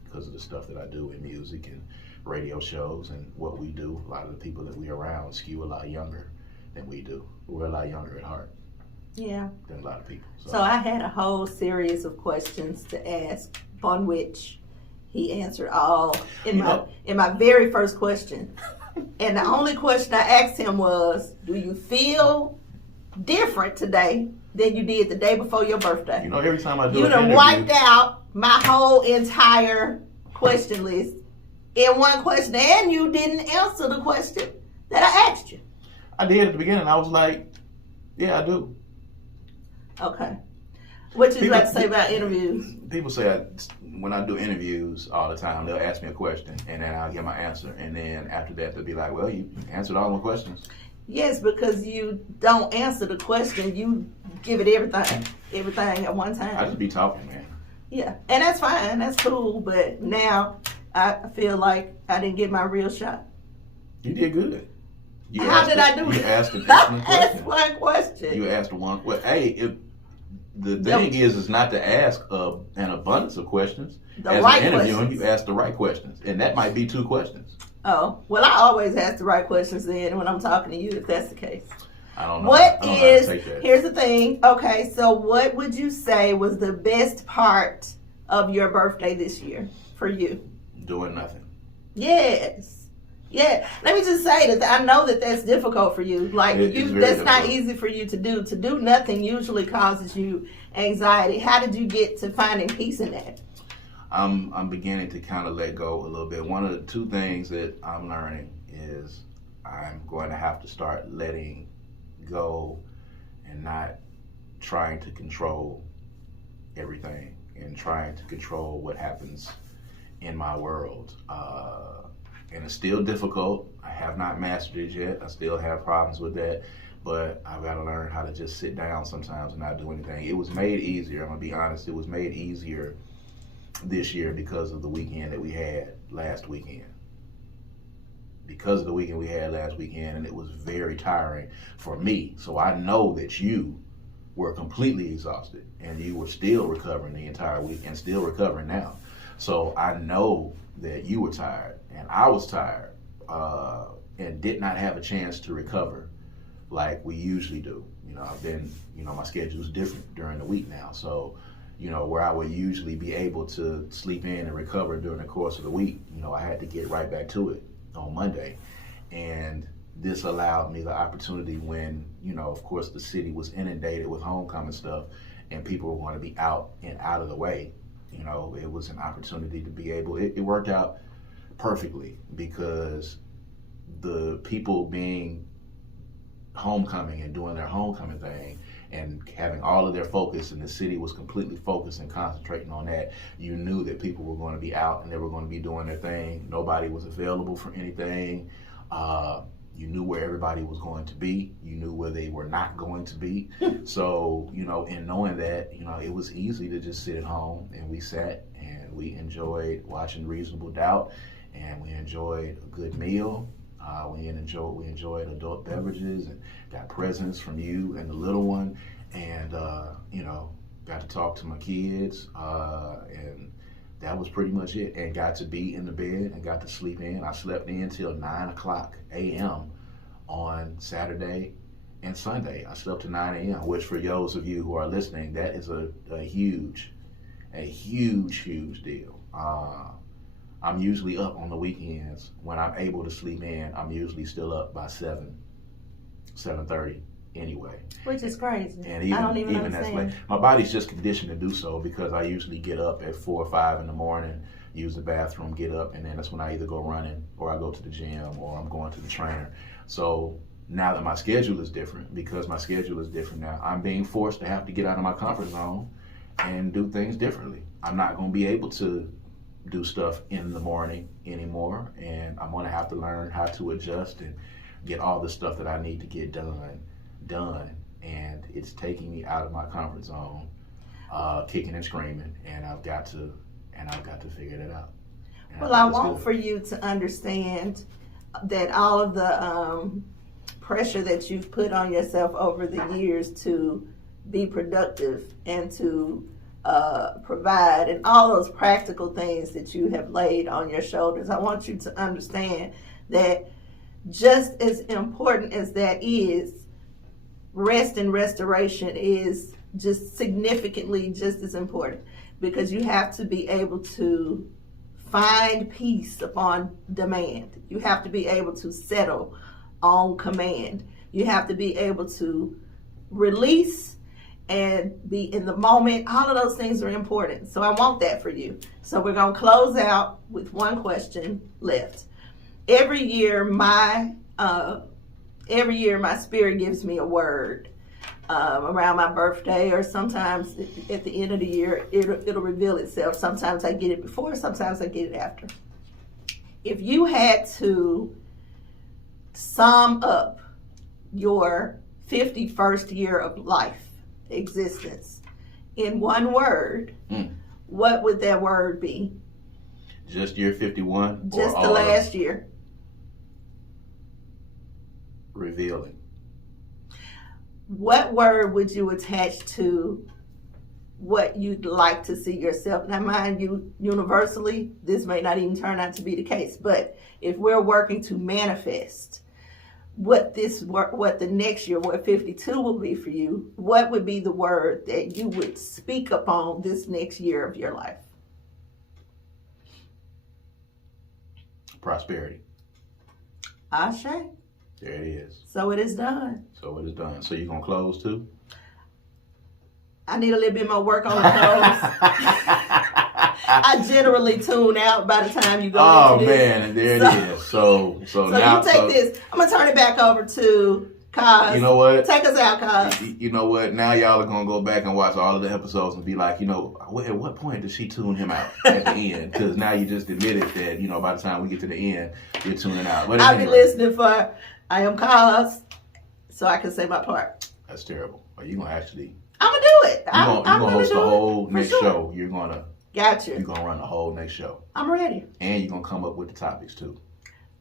because of the stuff that I do in music and radio shows and what we do. A lot of the people that we around skew a lot younger than we do. We're a lot younger at heart. Yeah. Than a lot of people. So I had a whole series of questions to ask, on which he answered all in my very first question. And the only question I asked him was, do you feel different today than you did the day before your birthday? Every time I do you an done interview, wiped out my whole entire question list in one question, and you didn't answer the question that I asked you. I did at the beginning. I was like, yeah, I do. Okay. What you like to say about interviews? People say when I do interviews all the time, they'll ask me a question, and then I'll get my answer. And then after that, they'll be like, well, you answered all my questions. Yes, because you don't answer the question. You give it everything at one time. I just be talking, man. Yeah, and that's fine. That's cool. But now I feel like I didn't get my real shot. You did good. How did I do it? You asked an excellent question. That's one question. You asked one. Well, hey, the thing is not to ask an abundance of questions. As an interviewing, you ask the right questions, and that might be 2 questions. Oh, well, I always ask the right questions then when I'm talking to you, if that's the case. I don't know. I don't know how to take that. Here's the thing. Okay, so what would you say was the best part of your birthday this year for you? Doing nothing. Yes. Yeah. Let me just say that I know that that's difficult for you. Like, that's not easy for you to do. To do nothing usually causes you anxiety. How did you get to finding peace in that? I'm beginning to kind of let go a little bit. One of the 2 things that I'm learning is I'm going to have to start letting go and not trying to control everything and trying to control what happens in my world. And it's still difficult. I have not mastered it yet. I still have problems with that. But I've got to learn how to just sit down sometimes and not do anything. It was made easier. I'm going to be honest. It was made easier this year because of the weekend that we had last weekend. Because of the weekend we had last weekend, and it was very tiring for me. So I know that you were completely exhausted, and you were still recovering the entire week and still recovering now. So I know that you were tired, and I was tired, and did not have a chance to recover like we usually do. I've been, my schedule is different during the week now. So, where I would usually be able to sleep in and recover during the course of the week, I had to get right back to it on Monday. And this allowed me the opportunity when, of course, the city was inundated with homecoming stuff and people were going to be out and out of the way. It was an opportunity to be able, it worked out perfectly because the people being homecoming and doing their homecoming thing and having all of their focus, and the city was completely focused and concentrating on that. You knew that people were going to be out and they were going to be doing their thing. Nobody was available for anything. You knew where everybody was going to be. You knew where they were not going to be. So, in knowing that, it was easy to just sit at home, and we sat and we enjoyed watching Reasonable Doubt, and we enjoyed a good meal. We enjoyed adult beverages and got presents from you and the little one, and got to talk to my kids, and that was pretty much it. And got to be in the bed and got to sleep in. I slept in till 9:00 a.m. on Saturday and Sunday. I slept to 9 a.m., which for those of you who are listening, that is a huge deal. I'm usually up on the weekends. When I'm able to sleep in, I'm usually still up by 7:30 anyway. Which is crazy. And even, I don't even that's understand. late. My body's just conditioned to do so because I usually get up at 4 or 5 in the morning, use the bathroom, get up, and then that's when I either go running or I go to the gym or I'm going to the trainer. So now that my schedule is different, because my schedule is different now, I'm being forced to have to get out of my comfort zone and do things differently. I'm not going to be able to do stuff in the morning anymore, and I'm going to have to learn how to adjust and get all the stuff that I need to get done, and it's taking me out of my comfort zone, kicking and screaming, and I've got to figure that out. Well, I want for you to understand that all of the pressure that you've put on yourself over the years to be productive and to provide, and all those practical things that you have laid on your shoulders, I want you to understand that just as important as that is, rest and restoration is just significantly just as important, because you have to be able to find peace upon demand. You have to be able to settle on command. You have to be able to release and be in the moment. All of those things are important. So I want that for you. So we're going to close out with one question left. Every year my spirit gives me a word around my birthday, or sometimes at the end of the year it'll reveal itself. Sometimes I get it before, sometimes I get it after. If you had to sum up your 51st year of life existence in one word, what would that word be? Just year 51? Just the last year. Revealing. What word would you attach to what you'd like to see yourself? Now, mind you, universally, this may not even turn out to be the case, but if we're working to manifest what the next year, what 52 will be for you, what would be the word that you would speak upon this next year of your life? Prosperity. Ashe. There it is. So it is done. So it is done. So you're going to close too? I need a little bit more work on the close. I generally tune out by the time you go into this. Oh, man, and there it is. So now, you take this. I'm going to turn it back over to Kaz. You know what? Take us out, Kaz. You know what? Now y'all are going to go back and watch all of the episodes and be like, at what point did she tune him out at the end? Because now you just admitted that, by the time we get to the end, you're tuning out. But I'll be listening for I am Kaz, so I can say my part. That's terrible. Are you going to actually... I'm going to do it. You're going to host the whole next show. show. You're going to... Gotcha. You're gonna run the whole next show. I'm ready. And you're gonna come up with the topics too.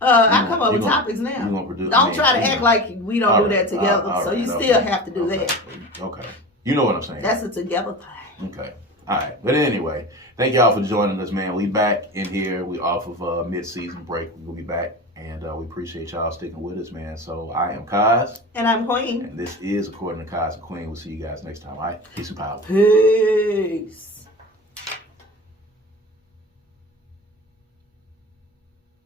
I come up with topics now. You're gonna produce. Don't try to act like we don't do that together. So you still have to do that. Okay. You know what I'm saying. That's a together thing. Okay. All right. But anyway, thank y'all for joining us, man. We back in here. We off of a mid-season break. We'll be back. And we appreciate y'all sticking with us, man. So I am Kaz. And I'm Queen. And this is According to Kaz Queen. We'll see you guys next time. All right. Peace and power. Peace.